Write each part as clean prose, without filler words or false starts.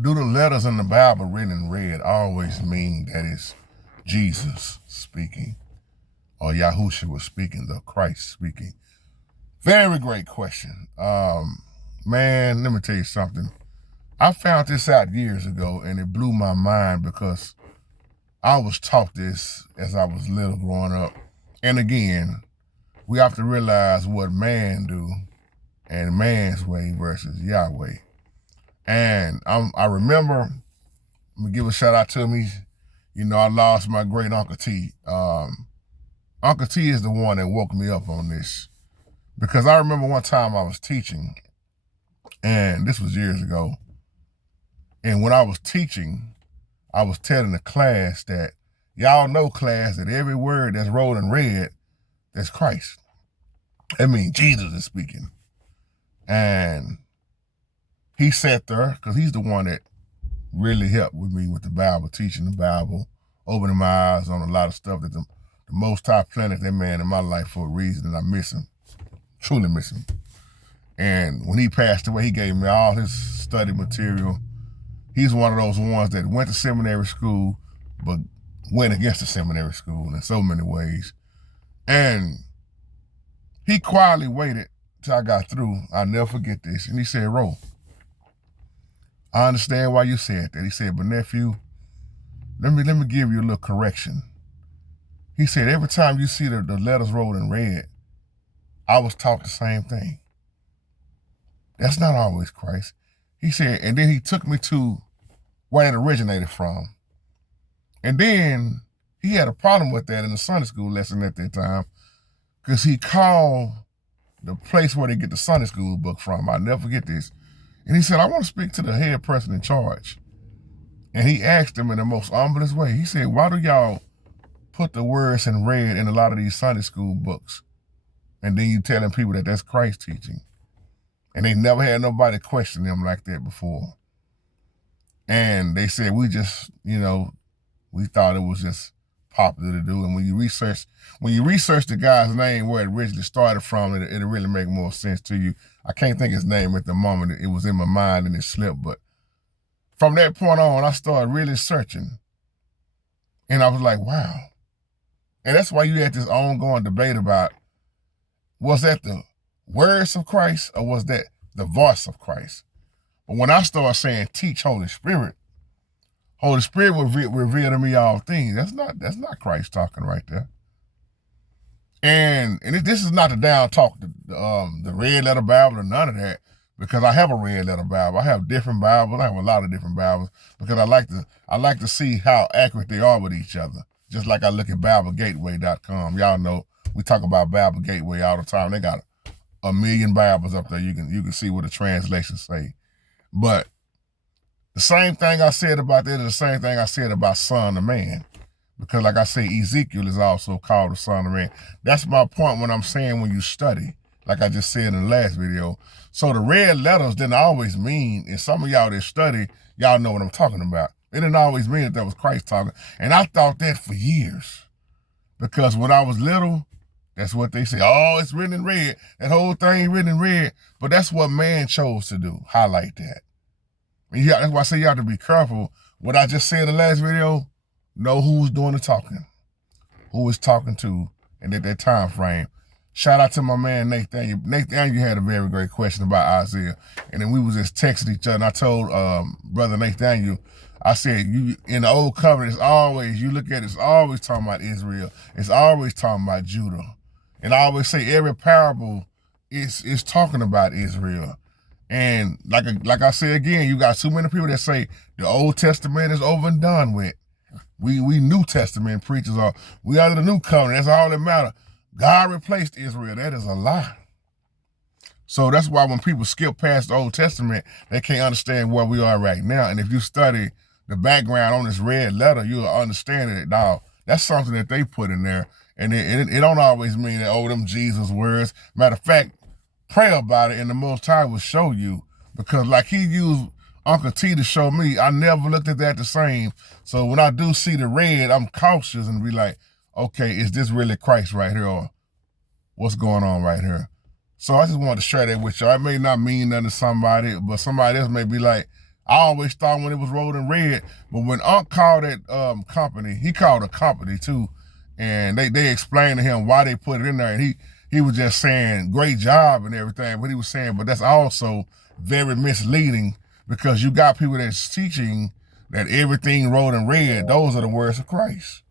Do the letters in the Bible written in red always mean that it's Jesus speaking or Yahushua was speaking, the Christ speaking? Very great question. Man, let me tell you something. I found this out years ago and it blew my mind because I was taught this as I was little growing up. And again, we have to realize what man do and man's way versus Yahweh. And I remember, I'm gonna give a shout out to me. You know, I lost my great Uncle T. Uncle T is the one that woke me up on this. Because I remember one time I was teaching, and this was years ago. And when I was teaching, I was telling the class that, y'all know, class, that every word that's rolled in red, that's Christ. I mean, Jesus is speaking. And he sat there, because he's the one that really helped with me with the Bible, teaching the Bible, opening my eyes on a lot of stuff that the Most High planted that man in my life for a reason, and I miss him, truly miss him. And when he passed away, he gave me all his study material. He's one of those ones that went to seminary school, but went against the seminary school in so many ways. And he quietly waited till I got through. I'll never forget this. And he said, Ro, I understand why you said that. He said, but nephew, let me give you a little correction. He said, every time you see the letters rolled in red, I was taught the same thing. That's not always Christ. He said, and then he took me to where it originated from. And then he had a problem with that in the Sunday school lesson at that time, because he called the place where they get the Sunday school book from. I'll never forget this. And he said, I want to speak to the head person in charge. And he asked him in the most humblest way. He said, why do y'all put the words in red in a lot of these Sunday school books? And then you telling people that that's Christ teaching. And they never had nobody question them like that before. And they said, we just, you know, we thought it was just popular to do. And when you research the guy's name, where it originally started from, it'll really make more sense to you. I can't think his name at the moment. It was in my mind and it slipped. But from that point on, I started really searching. And I was like, wow. And that's why you had this ongoing debate about, was that the words of Christ or was that the voice of Christ? But when I started saying, teach Holy Spirit will reveal to me all things. That's not Christ talking right there. And this is not the down talk, the red letter Bible or none of that, because I have a red letter Bible. I have different Bibles. I have a lot of different Bibles because I like to see how accurate they are with each other. Just like I look at BibleGateway.com. Y'all know we talk about Bible Gateway all the time. They got a million Bibles up there. You can see what the translations say. But the same thing I said about that is the same thing I said about Son of Man. Because like I say, Ezekiel is also called the Son of Man. That's my point when I'm saying when you study, like I just said in the last video. So the red letters didn't always mean, and some of y'all that study, y'all know what I'm talking about. It didn't always mean that was Christ talking. And I thought that for years. Because when I was little, that's what they say. Oh, it's written in red. That whole thing written in red. But that's what man chose to do, highlight that. And that's why I say you have to be careful. What I just said in the last video, know who's doing the talking, who is talking to, and at that time frame. Shout out to my man Nathaniel. Nathaniel had a very great question about Isaiah. And then we was just texting each other. And I told Brother Nathaniel, I said, you in the old covenant, it's always, you look at it, it's always talking about Israel. It's always talking about Judah. And I always say every parable is talking about Israel. And like I say again, you got too many people that say the Old Testament is over and done with. We New Testament preachers are, we are the new covenant. That's all that matters. God replaced Israel. That is a lie. So that's why when people skip past the Old Testament, they can't understand where we are right now. And if you study the background on this red letter, you'll understand it. Now, that's something that they put in there. And it don't always mean that, oh, them Jesus words. Matter of fact, pray about it and the Most High will show you. Because like he used Uncle T to show me, I never looked at that the same. So when I do see the red, I'm cautious and be like, okay, is this really Christ right here, or what's going on right here? So I just wanted to share that with y'all. It may not mean nothing to somebody, but somebody else may be like, I always thought when it was rolled in red, but when Unc called that company, he called a company too, and they explained to him why they put it in there, and he was just saying great job and everything, but he was saying, but that's also very misleading because you got people that's teaching that everything rolled in red, those are the words of Christ.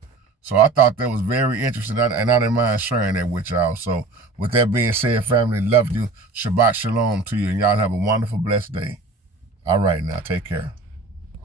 So I thought that was very interesting, and I didn't mind sharing that with y'all. So with that being said, family, love you. Shabbat shalom to you, and y'all have a wonderful, blessed day. All right, now, take care.